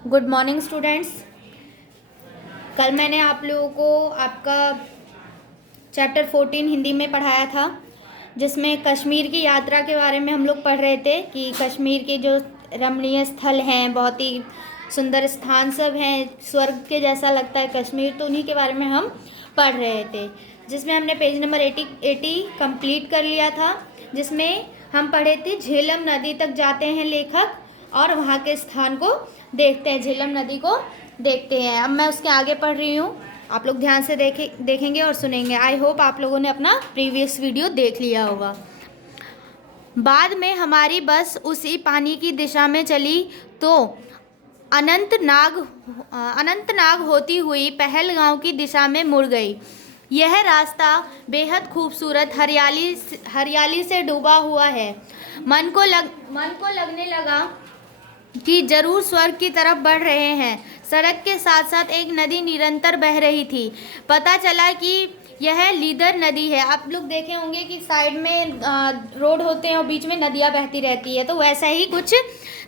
Good morning students. कल मैंने आप लोगों को आपका चैप्टर 14 हिंदी में पढ़ाया था, जिसमें कश्मीर की यात्रा के बारे में हम लोग पढ़ रहे थे कि कश्मीर के जो रमणीय स्थल हैं, बहुत ही सुंदर स्थान सब हैं, स्वर्ग के जैसा लगता है कश्मीर, तो उन्हीं के बारे में हम पढ़ रहे थे। जिसमें हमने पेज नंबर 80 कंप्लीट कर लिया था, जिसमें हम पढ़े थे झेलम नदी तक जाते हैं लेखक और वहाँ के स्थान को देखते हैं, झेलम नदी को देखते हैं। अब मैं उसके आगे पढ़ रही हूँ, आप लोग ध्यान से देखेंगे और सुनेंगे। आई होप आप लोगों ने अपना प्रीवियस वीडियो देख लिया होगा। बाद में हमारी बस उसी पानी की दिशा में चली तो अनंतनाग होती हुई पहलगांव की दिशा में मुड़ गई। यह रास्ता बेहद खूबसूरत हरियाली से डूबा हुआ है। मन को लगने लगा कि जरूर स्वर्ग की तरफ बढ़ रहे हैं। सड़क के साथ साथ एक नदी निरंतर बह रही थी। पता चला कि यह लीदर नदी है। आप लोग देखे होंगे कि साइड में रोड होते हैं और बीच में नदियाँ बहती रहती है, तो वैसा ही कुछ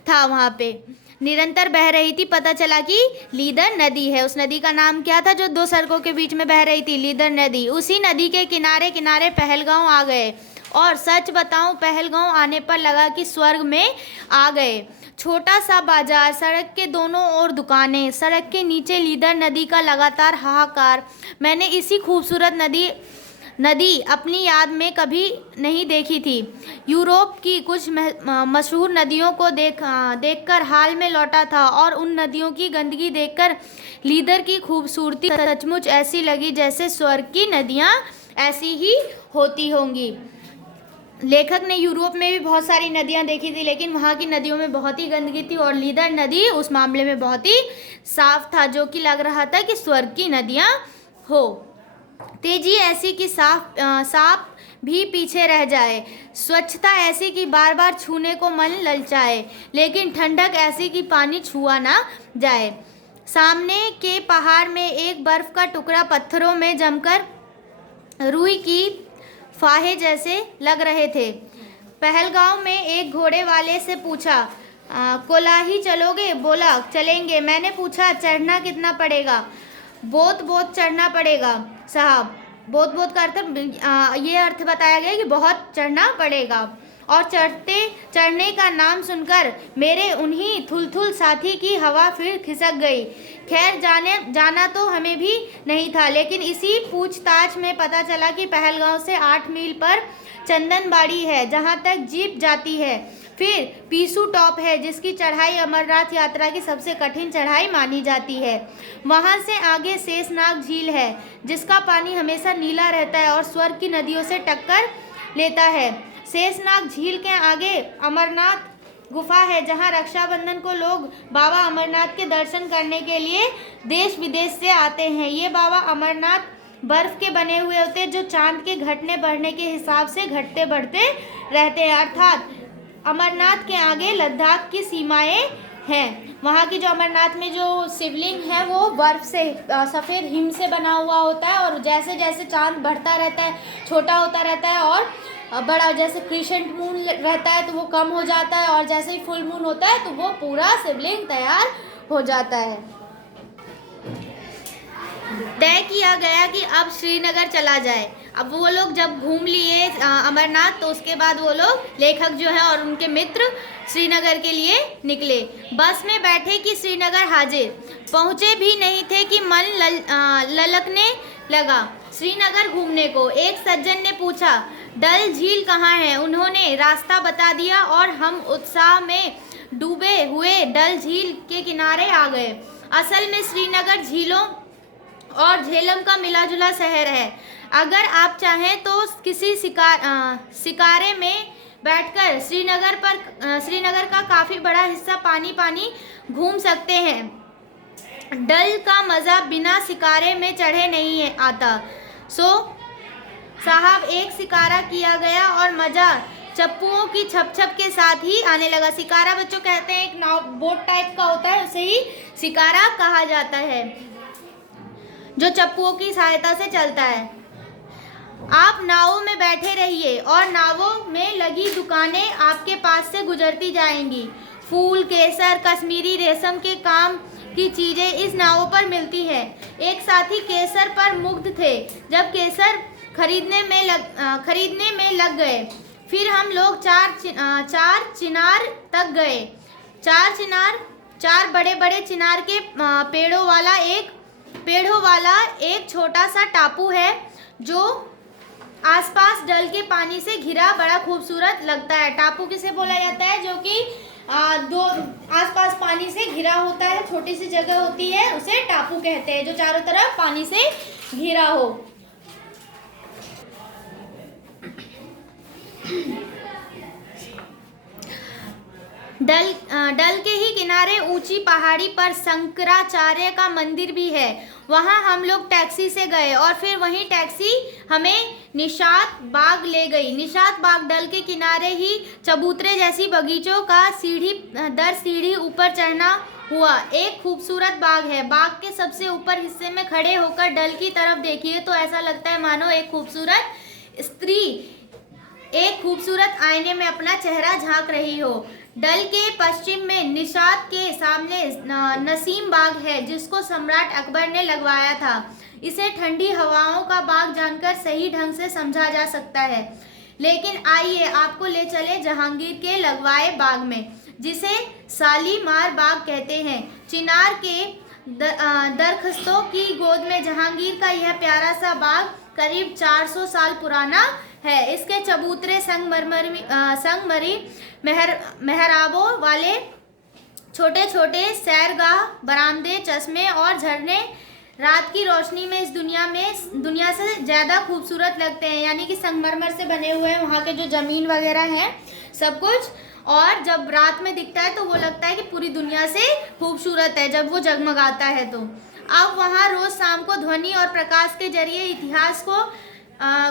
था वहाँ पे, निरंतर बह रही थी। पता चला कि लीदर नदी है। उस नदी का नाम क्या था जो दो सड़कों के बीच में बह रही थी? लीदर नदी। उसी नदी के किनारे किनारे पहलगांव आ गए और सच बताऊं, पहलगांव आने पर लगा कि स्वर्ग में आ गए। छोटा सा बाजार, सड़क के दोनों ओर दुकानें, सड़क के नीचे लीदर नदी का लगातार हाहाकार। मैंने इसी खूबसूरत नदी अपनी याद में कभी नहीं देखी थी। यूरोप की कुछ मशहूर नदियों को देखकर हाल में लौटा था और उन नदियों की गंदगी देखकर लीदर की खूबसूरती सचमुच ऐसी लगी जैसे स्वर्ग की नदियाँ ऐसी ही होती होंगी। लेखक ने यूरोप में भी बहुत सारी नदियां देखी थी, लेकिन वहाँ की नदियों में बहुत ही गंदगी थी और लीदर नदी उस मामले में बहुत ही साफ था, जो कि लग रहा था कि स्वर्ग की नदियां हो। तेजी ऐसी कि सांप भी पीछे रह जाए, स्वच्छता ऐसी कि बार बार छूने को मन ललचाए, लेकिन ठंडक ऐसी कि पानी छुआ ना जाए। सामने के पहाड़ में एक बर्फ का टुकड़ा पत्थरों में जमकर रुई की फाहे जैसे लग रहे थे। पहलगांव में एक घोड़े वाले से पूछा, कोलाही चलोगे? बोला, चलेंगे। मैंने पूछा, चढ़ना कितना पड़ेगा? बहुत बहुत चढ़ना पड़ेगा साहब। बहुत बहुत का अर्थ ये अर्थ बताया गया कि बहुत चढ़ना पड़ेगा। और चढ़ने का नाम सुनकर मेरे उन्हीं थुलथुल साथी की हवा फिर खिसक गई। खैर, जाना तो हमें भी नहीं था, लेकिन इसी पूछताछ में पता चला कि पहलगांव से 8 मील पर चंदनबाड़ी है, जहां तक जीप जाती है। फिर पीसू टॉप है, जिसकी चढ़ाई अमरनाथ यात्रा की सबसे कठिन चढ़ाई मानी जाती है। वहां से आगे शेषनाग झील है, जिसका पानी हमेशा नीला रहता है और स्वर्ग की नदियों से टक्कर लेता है। शेषनाग झील के आगे अमरनाथ गुफा है, जहां रक्षाबंधन को लोग बाबा अमरनाथ के दर्शन करने के लिए देश विदेश से आते हैं। ये बाबा अमरनाथ बर्फ के बने हुए होते हैं, जो चांद के घटने बढ़ने के हिसाब से घटते बढ़ते रहते हैं। अर्थात अमरनाथ के आगे लद्दाख की सीमाएं हैं। वहाँ की जो अमरनाथ में जो शिवलिंग है वो बर्फ से, सफ़ेद हिम से बना हुआ होता है, और जैसे जैसे चांद बढ़ता रहता है, छोटा होता रहता है और बड़ा, जैसे क्रिसेंट मून रहता है तो वो कम हो जाता है, और जैसे ही फुल मून होता है तो वो पूरा शिवलिंग तैयार हो जाता है। तय किया गया कि अब श्रीनगर चला जाए। अब वो लोग जब घूम लिए अमरनाथ, तो उसके बाद वो लोग, लेखक जो है और उनके मित्र, श्रीनगर के लिए निकले। बस में बैठे कि श्रीनगर हाजिर। पहुँचे भी नहीं थे कि मन ललकने लगा श्रीनगर घूमने को। एक सज्जन ने पूछा, डल झील कहाँ है? उन्होंने रास्ता बता दिया और हम उत्साह में डूबे हुए डल झील के किनारे आ गए। असल में श्रीनगर झीलों और झेलम का मिला जुला शहर है। अगर आप चाहें तो किसी शिकारे में बैठकर श्रीनगर का काफ़ी बड़ा हिस्सा पानी घूम सकते हैं। डल का मज़ा बिना शिकारे में चढ़े नहीं आता। सो साहब, एक शिकारा किया गया और मज़ा चप्पुओं की छप के साथ ही आने लगा। शिकारा बच्चों कहते हैं, एक नाव बोट टाइप का होता है, उसे ही शिकारा कहा जाता है, जो चप्पुओं की सहायता से चलता है। आप नावों में बैठे रहिए और नावों में लगी दुकानें आपके पास से गुजरती जाएंगी। फूल, केसर, कश्मीरी रेशम के काम की चीज़ें इस नावों पर मिलती है। एक साथी केसर पर मुग्ध थे। जब केसर खरीदने में लग गए, फिर हम लोग चार चिनार तक गए। चार बड़े बड़े चिनार के पेड़ों वाला एक छोटा सा टापू है जो आसपास डल के पानी से घिरा बड़ा खूबसूरत लगता है। टापू किसे बोला जाता है? जो कि दो आसपास पानी से घिरा होता है, छोटी सी जगह होती है, उसे टापू कहते हैं, जो चारों तरफ पानी से घिरा हो। डल के ही किनारे ऊंची पहाड़ी पर शंकराचार्य का मंदिर भी है। वहां हम लोग टैक्सी से गए और फिर वहीं टैक्सी हमें निशात बाग ले गई। निशात बाग डल के किनारे ही चबूतरे जैसी बगीचों का सीढ़ी दर सीढ़ी ऊपर चढ़ना हुआ एक खूबसूरत बाग है। बाग के सबसे ऊपर हिस्से में खड़े होकर डल की तरफ देखिए तो ऐसा लगता है मानो एक खूबसूरत स्त्री एक खूबसूरत आईने में अपना चेहरा झांक रही हो। डल के पश्चिम में निशात के सामने नसीम बाग है, जिसको सम्राट अकबर ने लगवाया था। इसे ठंडी हवाओं का बाग जानकर सही ढंग से समझा जा सकता है। लेकिन आइए आपको ले चले जहांगीर के लगवाए बाग में, जिसे शालीमार बाग कहते हैं। चिनार के दरख्तों की गोद में जहांगीर का यह प्यारा सा बाग करीब 400 साल पुराना है। इसके चबूतरे संगमरी मेहराबों वाले छोटे छोटे सैरगाह, बरामदे, चश्मे और झरने रात की रोशनी में इस दुनिया से ज़्यादा खूबसूरत लगते हैं। यानी कि संगमरमर से बने हुए हैं वहाँ के जो ज़मीन वगैरह हैं सब कुछ, और जब रात में दिखता है तो वो लगता है कि पूरी दुनिया से खूबसूरत है जब वो जगमगाता है। तो अब वहाँ रोज़ शाम को ध्वनि और प्रकाश के जरिए इतिहास को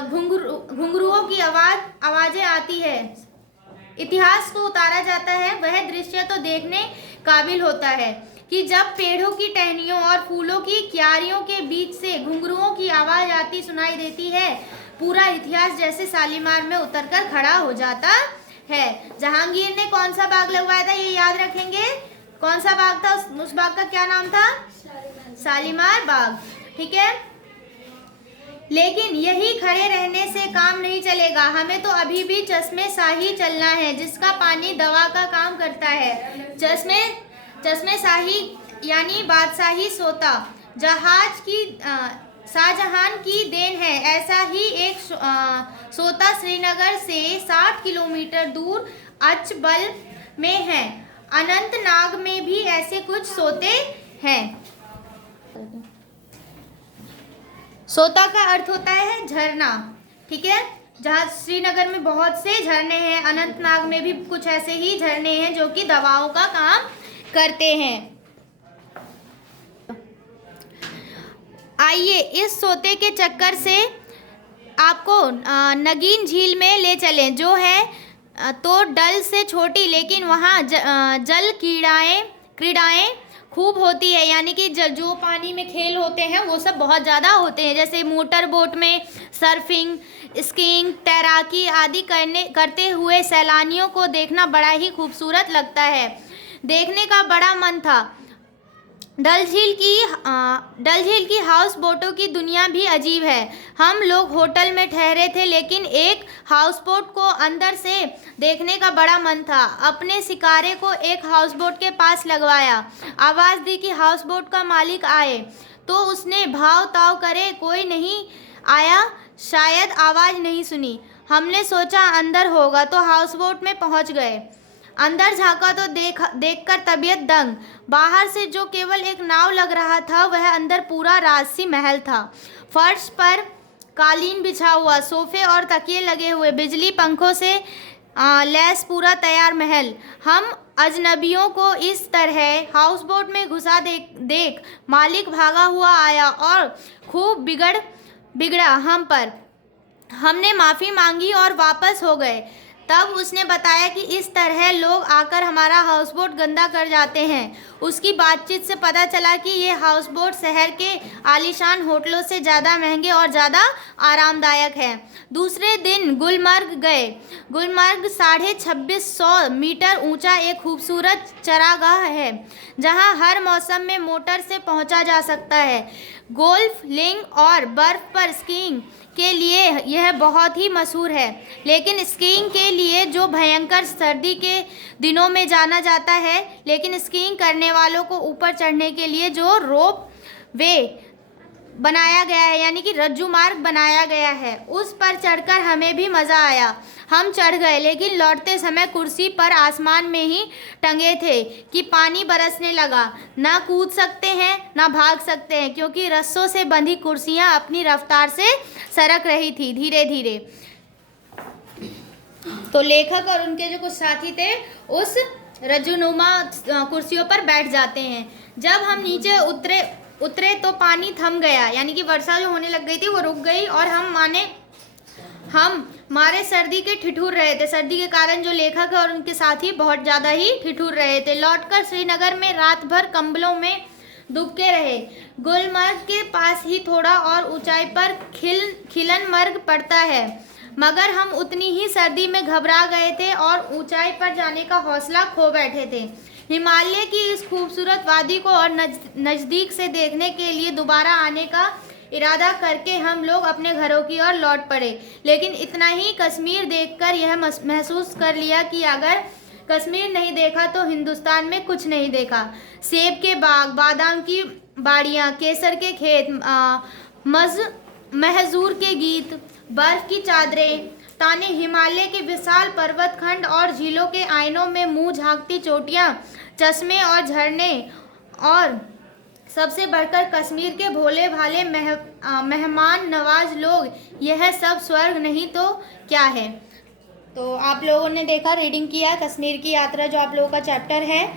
घुंघरुओं की आवाज़ें आती है, इतिहास को उतारा जाता है। वह दृश्य तो देखने काबिल होता है कि जब पेड़ों की टहनियों और फूलों की क्यारियों के बीच से घुंघरुओं की आवाज़ आती सुनाई देती है। पूरा इतिहास जैसे शालीमार में उतरकर खड़ा हो जाता है। जहांगीर ने कौन सा बाग लगवाया था ये याद रखेंगे। कौन सा बाग था? उस बाग का क्या नाम था? शालीमार बाग। ठीक है, लेकिन यही खड़े रहने से काम नहीं चलेगा। हमें तो अभी भी चश्मे शाही चलना है, जिसका पानी दवा का काम करता है। चश्मे शाही यानी बादशाही सोता जहाज की शाहजहां की देन है। ऐसा ही एक सोता श्रीनगर से 60 किलोमीटर दूर अचबल में है। अनंतनाग में भी ऐसे कुछ सोते हैं। सोता का अर्थ होता है झरना। ठीक है, जहाँ श्रीनगर में बहुत से झरने हैं, अनंतनाग में भी कुछ ऐसे ही झरने हैं जो कि दवाओं का काम करते हैं। आइए इस सोते के चक्कर से आपको नगीन झील में ले चलें, जो है तो डल से छोटी, लेकिन वहाँ जल क्रीड़ाएँ खूब होती है। यानी कि जो पानी में खेल होते हैं वो सब बहुत ज़्यादा होते हैं, जैसे मोटर बोट में सर्फिंग, स्कीइंग, तैराकी आदि करते हुए सैलानियों को देखना बड़ा ही खूबसूरत लगता है। देखने का बड़ा मन था। डल झील की हाउस बोटों की दुनिया भी अजीब है। हम लोग होटल में ठहरे थे, लेकिन एक हाउस बोट को अंदर से देखने का बड़ा मन था। अपने शिकारे को एक हाउस बोट के पास लगवाया। आवाज़ दी कि हाउस बोट का मालिक आए, तो उसने भाव ताव करे, कोई नहीं आया, शायद आवाज़ नहीं सुनी। हमने सोचा अंदर होगा, तो हाउस बोट में पहुंच गए। अंदर झांका तो देखकर तबीयत दंग। बाहर से जो केवल एक नाव लग रहा था, वह अंदर पूरा राजसी महल था। फर्श पर कालीन बिछा हुआ, सोफे और तकिए लगे हुए, बिजली पंखों से लैस पूरा तैयार महल। हम अजनबियों को इस तरह हाउस बोट में घुसा देख मालिक भागा हुआ आया और खूब बिगड़ा हम पर। हमने माफ़ी मांगी और वापस हो गए। तब उसने बताया कि इस तरह लोग आकर हमारा हाउस बोट गंदा कर जाते हैं। उसकी बातचीत से पता चला कि ये हाउस बोट शहर के आलीशान होटलों से ज़्यादा महंगे और ज़्यादा आरामदायक हैं। दूसरे दिन गुलमर्ग गए। गुलमर्ग 2650 मीटर ऊंचा एक खूबसूरत चरागाह है जहां हर मौसम में मोटर से पहुंचा जा सकता है। गोल्फ, लिंग और बर्फ पर स्कीइंग के लिए यह बहुत ही मशहूर है, लेकिन स्कीइंग के लिए जो भयंकर सर्दी के दिनों में जाना जाता है। लेकिन स्कीइंग करने वालों को ऊपर चढ़ने के लिए जो रोप वे बनाया गया है, यानी कि रज्जू मार्ग बनाया गया है, उस पर चढ़कर हमें भी मज़ा आया। हम चढ़ गए, लेकिन लौटते समय कुर्सी पर आसमान में ही टंगे थे कि पानी बरसने लगा। ना कूद सकते हैं ना भाग सकते हैं, क्योंकि रस्सों से बंधी कुर्सियां अपनी रफ्तार से सरक रही थी धीरे धीरे। तो लेखक और उनके जो कुछ साथी थे उस रज्जुनुमा कुर्सियों पर बैठ जाते हैं। जब हम नीचे उतरे तो पानी थम गया, यानी कि वर्षा जो होने लग गई थी वो रुक गई और हम मारे सर्दी के ठिठुर रहे थे। सर्दी के कारण जो लेखक और उनके साथी बहुत ज़्यादा ही ठिठुर रहे थे। लौटकर श्रीनगर में रात भर कंबलों में दुबके रहे। गुलमर्ग के पास ही थोड़ा और ऊंचाई पर खिलनमर्ग पड़ता है, मगर हम उतनी ही सर्दी में घबरा गए थे और ऊंचाई पर जाने का हौसला खो बैठे थे। हिमालय की इस खूबसूरत वादी को और नज़दीक से देखने के लिए दोबारा आने का इरादा करके हम लोग अपने घरों की ओर लौट पड़े। लेकिन इतना ही कश्मीर देखकर यह महसूस कर लिया कि अगर कश्मीर नहीं देखा तो हिंदुस्तान में कुछ नहीं देखा। सेब के बाग, बादाम की बाड़ियाँ, केसर के खेत, महजूर के गीत, बर्फ की चादरें ताने, हिमालय के विशाल पर्वत खंड और झीलों के आइनों में मुंह झांकती चोटियाँ, चश्मे और झरने, और सबसे बढ़कर कश्मीर के भोले भाले मेहमान नवाज लोग, यह सब स्वर्ग नहीं तो क्या है। तो आप लोगों ने देखा, रीडिंग किया कश्मीर की यात्रा जो आप लोगों का चैप्टर है,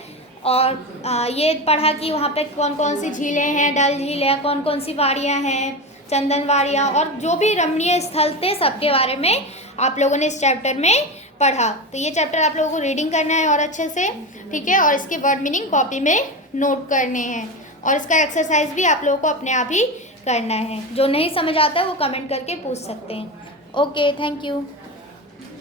और ये पढ़ा कि वहाँ पे कौन कौन सी झीलें हैं, डल झील है, कौन कौन सी वाड़ियाँ हैं, चंदनवाड़ियाँ, और जो भी रमणीय स्थल थे सबके बारे में आप लोगों ने इस चैप्टर में पढ़ा। तो ये चैप्टर आप लोगों को रीडिंग करना है और अच्छे से, ठीक है, और इसके वर्ड मीनिंग कॉपी में नोट करने हैं, और इसका एक्सरसाइज भी आप लोगों को अपने आप ही करना है। जो नहीं समझ आता है वो कमेंट करके पूछ सकते हैं। Okay, thank you.